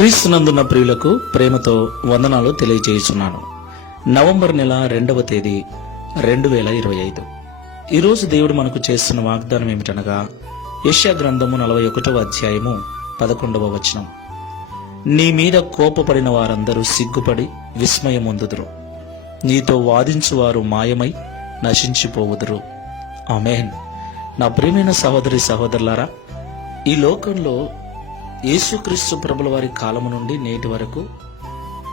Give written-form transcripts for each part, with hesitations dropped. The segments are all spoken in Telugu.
క్రీస్తునందున్న ప్రియులకు ప్రేమతో వందనాలు తెలియజేయుచున్నాను. నవంబర్ నెల 2వ తేదీ 2025. ఈరోజు దేవుడు మనకు చేస్తున్న వాగ్దానం ఏమిటనగా యెషయా గ్రంథము 41వ అధ్యాయము 11వ వచనం. నీ మీద కోపపడిన వారందరూ సిగ్గుపడి విస్మయమొందుదురు, నీతో వాదించువారు మాయమై నశించిపోవుదురు. ఆమేన్. నా ప్రియమైన సహోదరి సహోదరులారా, ఈ లోకంలో యేసుక్రీస్తు ప్రభుల వారి కాలము నుండి నేటి వరకు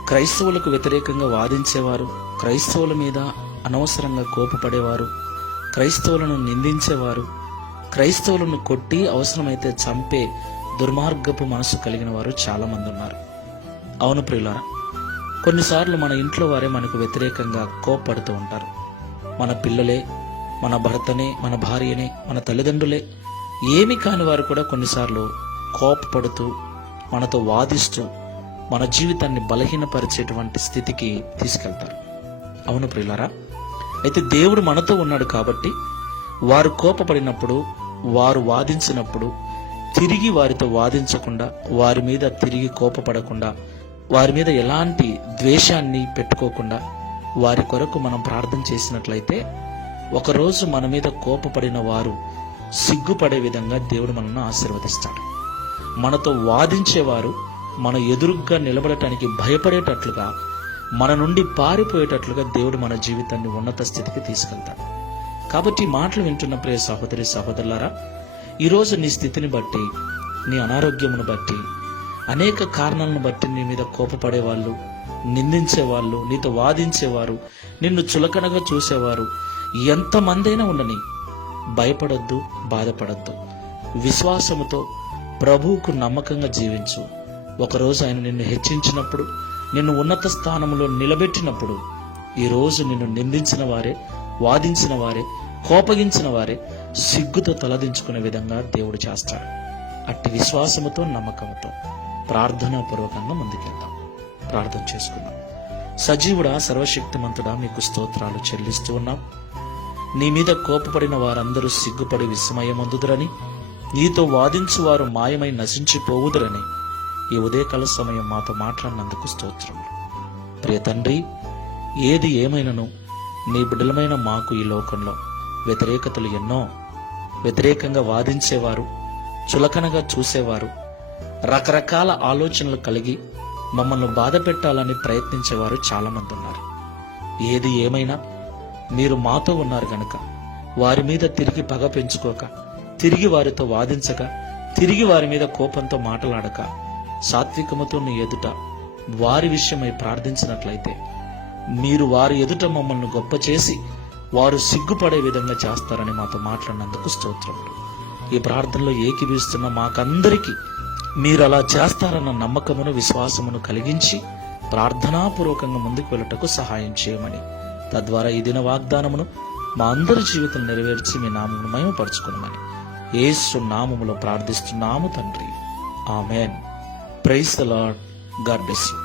క్రైస్తవులకు వ్యతిరేకంగా వాదించేవారు, క్రైస్తవుల మీద అనవసరంగా కోపపడేవారు, క్రైస్తవులను నిందించేవారు, క్రైస్తవులను కొట్టి అవసరమైతే చంపే దుర్మార్గపు మనసు కలిగిన వారు చాలా మంది ఉన్నారు. అవును ప్రియులారా, కొన్నిసార్లు మన ఇంట్లో వారే మనకు వ్యతిరేకంగా కోపపడుతూ ఉంటారు. మన పిల్లలే, మన భర్తనే, మన భార్యనే, మన తల్లిదండ్రులే, ఏమి కాని వారు కూడా కొన్నిసార్లు కోపపడుతూ మనతో వాదిస్తూ మన జీవితాన్ని బలహీనపరిచేటువంటి స్థితికి తీసుకెళ్తారు. అవును ప్రియులారా, అయితే దేవుడు మనతో ఉన్నాడు కాబట్టి వారు కోపపడినప్పుడు, వారు వాదించినప్పుడు తిరిగి వారితో వాదించకుండా, వారి మీద తిరిగి కోపపడకుండా, వారి మీద ఎలాంటి ద్వేషాన్ని పెట్టుకోకుండా వారి కొరకు మనం ప్రార్థన చేసినట్లయితే ఒకరోజు మన మీద కోపపడిన వారు సిగ్గుపడే విధంగా దేవుడు మనల్ని ఆశీర్వదిస్తాడు. మనతో వాదించేవారు మన ఎదురుగ్గా నిలబడటానికి భయపడేటట్లుగా, మన నుండి పారిపోయేటట్లుగా దేవుడు మన జీవితాన్ని ఉన్నత స్థితికి తీసుకెళ్తాడు. కాబట్టి ఈ మాటలు వింటున్న ప్రియ సహోదరి సహోదరులారా, ఈరోజు నీ స్థితిని బట్టి, నీ అనారోగ్యమును బట్టి, అనేక కారణాలను బట్టి నీ మీద కోపపడేవాళ్ళు, నిందించేవాళ్ళు, నీతో వాదించేవారు, నిన్ను చులకనగా చూసేవారు ఎంతమందైనా ఉండని, భయపడొద్దు, బాధపడొద్దు. విశ్వాసముతో ప్రభువుకు నమ్మకంగా జీవించు. ఒకరోజు ఆయన నిన్ను హెచ్చించినప్పుడు, నిన్ను ఉన్నత స్థానంలో నిలబెట్టినప్పుడు, ఈరోజు నిన్ను నిందించిన వారే, వాదించిన వారే, కోపగించిన వారే సిగ్గుతో తలదించుకునే విధంగా దేవుడు చేస్తాడు. అట్టి విశ్వాసముతో, నమ్మకంతో ప్రార్థనాపూర్వకంగా ముందుకెళ్దాం. ప్రార్థన చేసుకుందాం. సజీవుడా, సర్వశక్తిమంతుడా, మీకు స్తోత్రాలు చెల్లిస్తూ ఉన్నాం. నీ మీద కోపపడిన వారందరూ సిగ్గుపడి విస్మయమొందుదురని, నీతో వాదించువారు మాయమై నశించిపోవుదురని ఈ ఉదయకాల సమయం మాతో మాట్లాడినందుకు స్తోత్రములు. ప్రియ తండ్రి, ఏది ఏమైనను నీ బిడ్డలమైన మాకు ఈ లోకంలో వ్యతిరేకతలు ఎన్నో, వ్యతిరేకంగా వాదించేవారు, చులకనగా చూసేవారు, రకరకాల ఆలోచనలు కలిగి మమ్మల్ని బాధ పెట్టాలని ప్రయత్నించేవారు చాలామంది ఉన్నారు. ఏది ఏమైనా మీరు మాతో ఉన్నారు గనుక వారి మీద తిరిగి పగ పెంచుకోక, తిరిగి వారితో వాదించక, తిరిగి వారి మీద కోపంతో మాటలాడక, సాత్వికముతో నీ ఎదుట వారి విషయమై ప్రార్థించినట్లయితే మీరు వారి ఎదుట మమ్మల్ని గొప్ప చేసి వారు సిగ్గుపడే విధంగా చేస్తారని మాతో మాట్లాడినందుకు స్తోత్రములు. ఈ ప్రార్థనలో ఏకీభవిస్తున్న మాకందరికీ మీరు అలా చేస్తారన్న నమ్మకమును, విశ్వాసమును కలిగించి ప్రార్థనాపూర్వకంగా ముందుకు వెళ్ళటకు సహాయం చేయమని, తద్వారా ఈ దిన వాగ్దానమును మా అందరి జీవితం నెరవేర్చి మీ నామమును మహిమపరచుకున్నామని యేసు నామములో ప్రార్థిస్తున్నాము తండ్రి. Amen. Praise the Lord. God bless you.